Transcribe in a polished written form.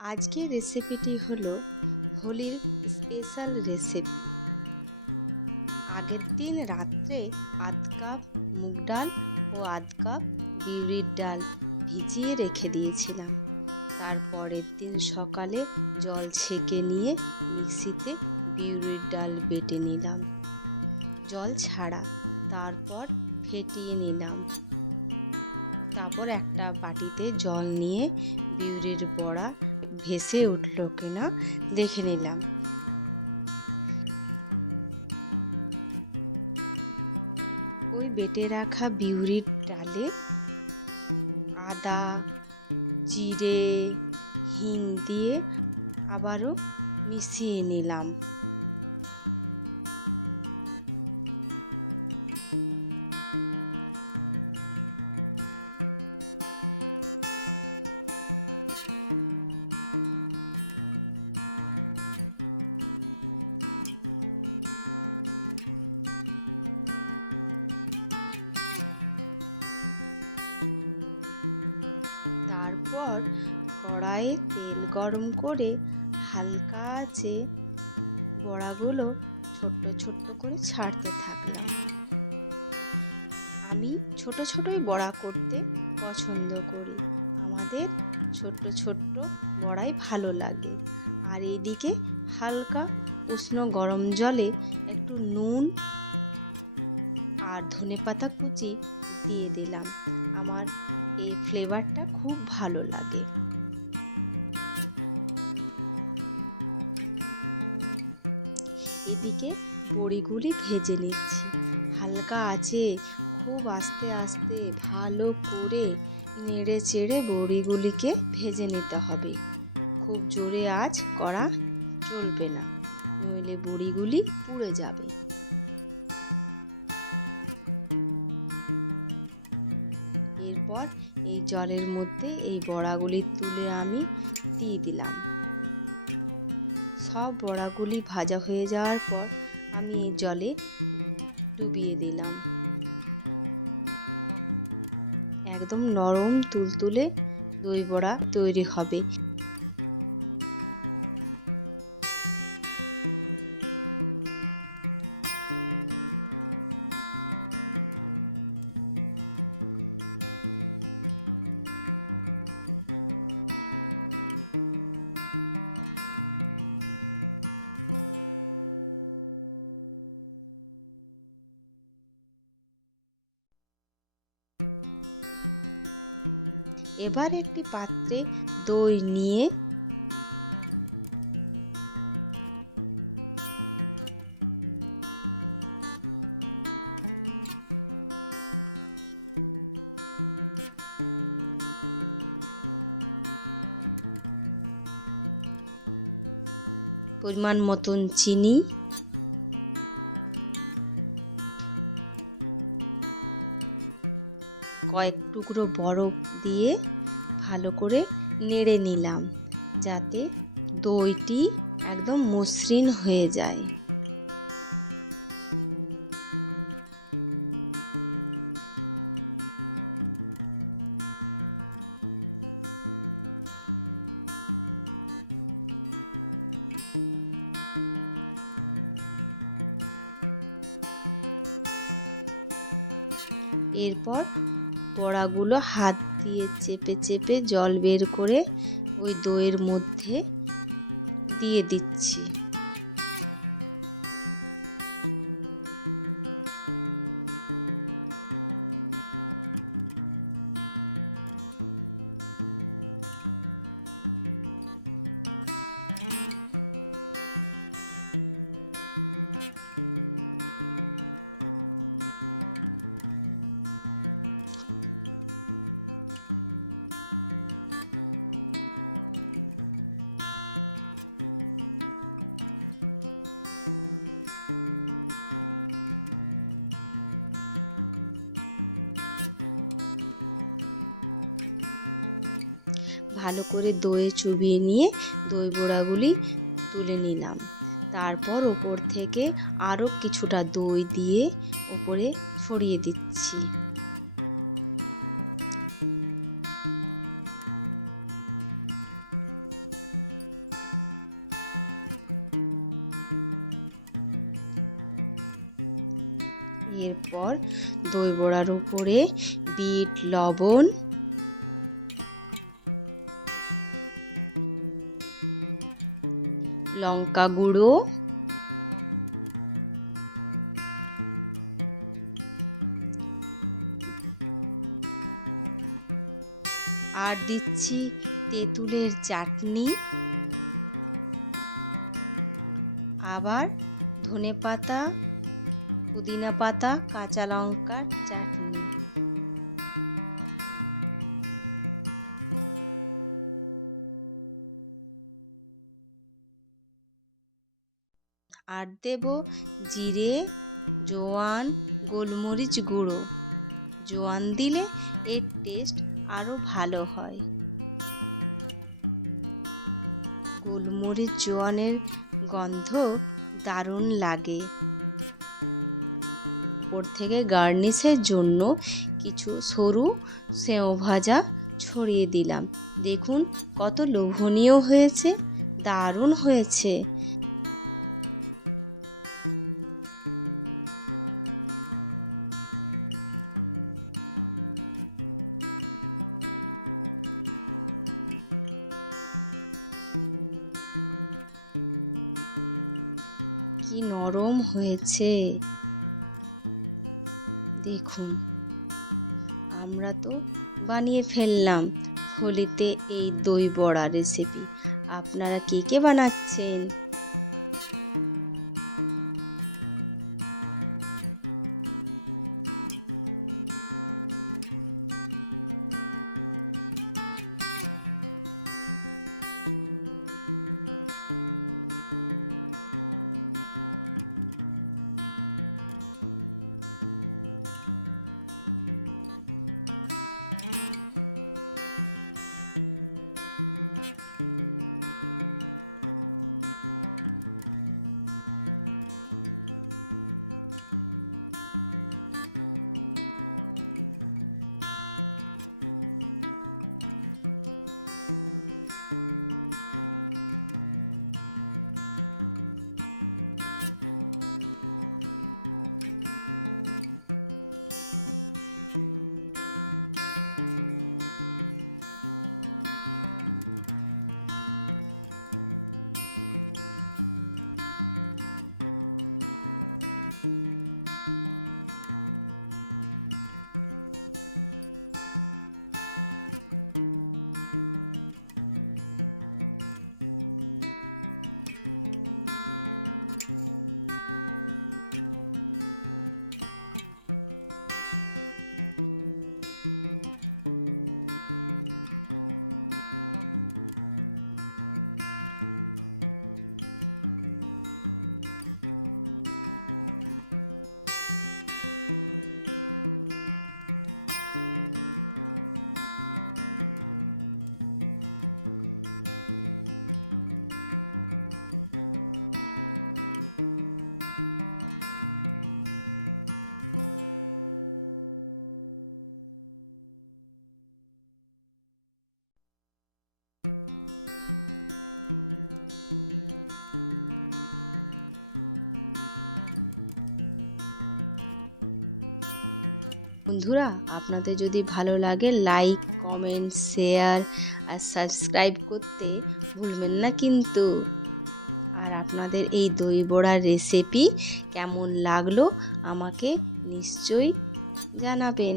আজকের রেসিপিটি হলো হোলির স্পেশাল রেসিপি। আগের দিন রাত্রে আধ কাপ মুগ ডাল ও আধ কাপ বিউলির ডাল ভিজিয়ে রেখে দিয়েছিলাম। তারপরের দিন সকালে জল ছেঁকে নিয়ে মিক্সিতে বিউলির ডাল বেটে নিলাম, জল ছাড়া। তারপর ফেটিয়ে নিলাম। তারপর একটা বাটিতে জল নিয়ে বিউলির বড়া ভেসে উঠল কিনা দেখে নিলাম। ওই বেটে রাখা বিউলির ডালে আদা, জিরে, হিং দিয়ে আবারও মিশিয়ে নিলাম। তারপর কড়াইয়ে তেল গরম করে হালকা আঁচে বড়াগুলো ছোট্ট ছোট্ট করে ছাড়তে থাকলাম। আমি ছোট ছোটই বড়া করতে পছন্দ করি। আমাদের ছোট্ট ছোট্ট বড়াই ভালো লাগে। আর এদিকে হালকা উষ্ণ গরম জলে একটু নুন আর ধনেপাতা কুচি দিয়ে দিলাম। আমার এই ফ্লেভারটা খুব ভালো লাগে। এদিকে বড়িগুলি ভেজে নিচ্ছি হালকা আঁচে। খুব আস্তে আস্তে ভালো করে নেড়ে চেড়ে বড়িগুলিকে ভেজে নিতে হবে। খুব জোরে আঁচ করা চলবে না, নইলে বড়িগুলি পুড়ে যাবে। এরপর এই জলের মধ্যে এই বড়াগুলি তুলে আমি দিয়ে দিলাম। সব বড়াগুলি ভাজা হয়ে যাওয়ার পর আমি এই জলে ডুবিয়ে দিলাম। একদম নরম তুলতুলে দই বড়া তৈরি হবে। এবার একটি পাত্রে দই নিয়ে পরিমাণ মতন চিনি, কয়েক টুকরো বরফ দিয়ে ভালো করে নেড়ে নিলাম, যাতে দইটি একদম মসৃণ হয়ে যায়। এরপর বড়াগুলো হাত দিয়ে চেপে চেপে জল বের করে ওই দইয়ের মধ্যে দিয়ে দিচ্ছি। ভালো করে দইয়ে চুবিয়ে নিয়ে দই বড়াগুলি তুলে নিলাম। তারপর ওপর থেকে আরও কিছুটা দই দিয়ে উপরে ছড়িয়ে দিচ্ছি। তারপর দই বড়ার উপরে বিট লবণ, লঙ্কা গুঁড়ো, আর দিচ্ছি তেঁতুলের চাটনি, আবার ধনেপাতা, পুদিনা পাতা, কাঁচা লঙ্কার চাটনি। আর দেব জিরে, জোয়ান, গোলমরিচ গুঁড়ো। জোয়ান দিলে এর টেস্ট আরো ভালো হয়। গোলমরিচ জোয়ানের গন্ধ দারুণ লাগে। ওপর থেকে গার্নিশের জন্য কিছু সরু সেও ভাজা ছড়িয়ে দিলাম। দেখুন কত লোভনীয় হয়েছে, দারুণ হয়েছে। কি নরম হয়েছে দেখুন। আমরা তো বানিয়ে ফেললাম হোলিতে এই দই বড়া রেসিপি। আপনারা কে কে বানাচ্ছেন? বন্ধুরা, আপনাদের যদি ভালো লাগে লাইক, কমেন্ট, শেয়ার আর সাবস্ক্রাইব করতে ভুলবেন না কিন্তু। আর আপনাদের এই দই বড়ার রেসিপি কেমন লাগলো আমাকে নিশ্চয়ই জানাবেন।